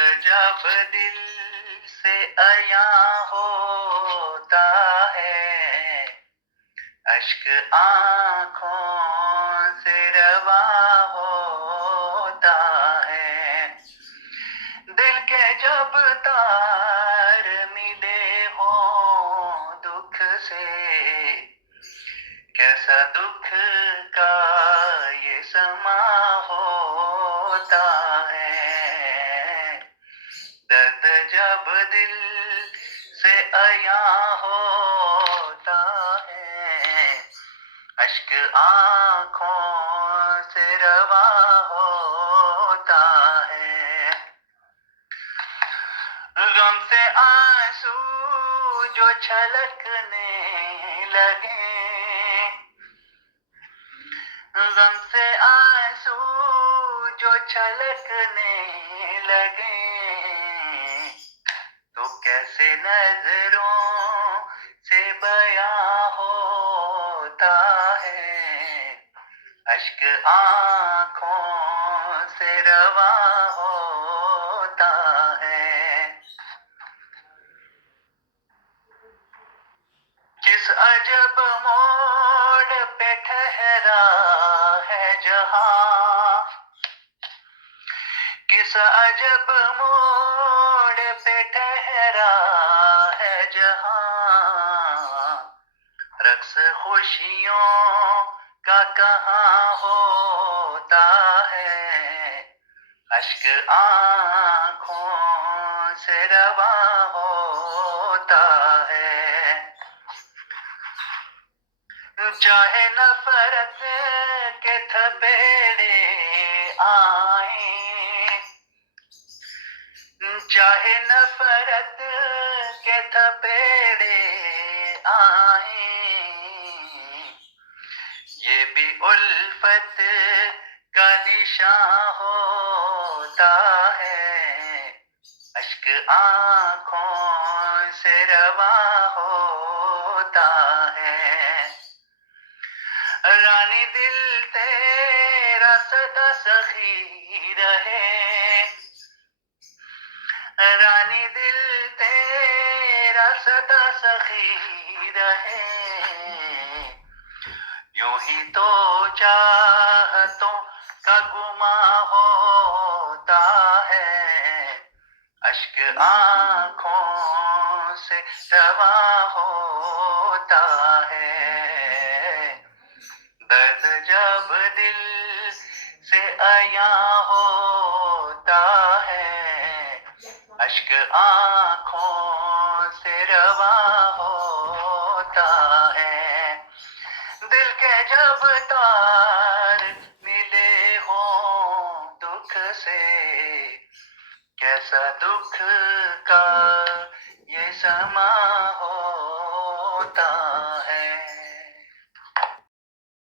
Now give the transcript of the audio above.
जब दिल से अया होता है, अश्क आँखों से रवा होता है। दिल के जब तार मिले हों दुख से, कैसा दुख का ये समा होता है। दर्द जब दिल से अया होता है, अश्क आँखों से रवा होता है। गम से आंसू जो छलकने लगे, गम से आंसू जो छलकने लगे, तो कैसे नजरों से बयां होता है, अश्क आँखों से रवा होता है। किस अजब मोड़ पे ठहरा है जहां, किस अजब मोड़ पे ठहरा है जहां, रक्स खुशियों का कहाँ होता है, अश्क आँखों से रवा होता है। चाहे नफरत के थपेड़े आए, चाहे नफरत के थपेड़े आए, ये भी उल्फत का निशान होता है, अश्क आँखों से रवा होता है। रानी दिल तेरा सदा सखी रहे, रानी दिल तेरा सदा सखी रहे, यूं ही तो चाहतों का गुमा होता है, अश्क आँखों से रवा होता है। दर्द जब दिल से अया होता है, अश्क आँखों से रवा होता है। दिल के जब तार मिले हों दुख से, कैसा दुख का ये समा होता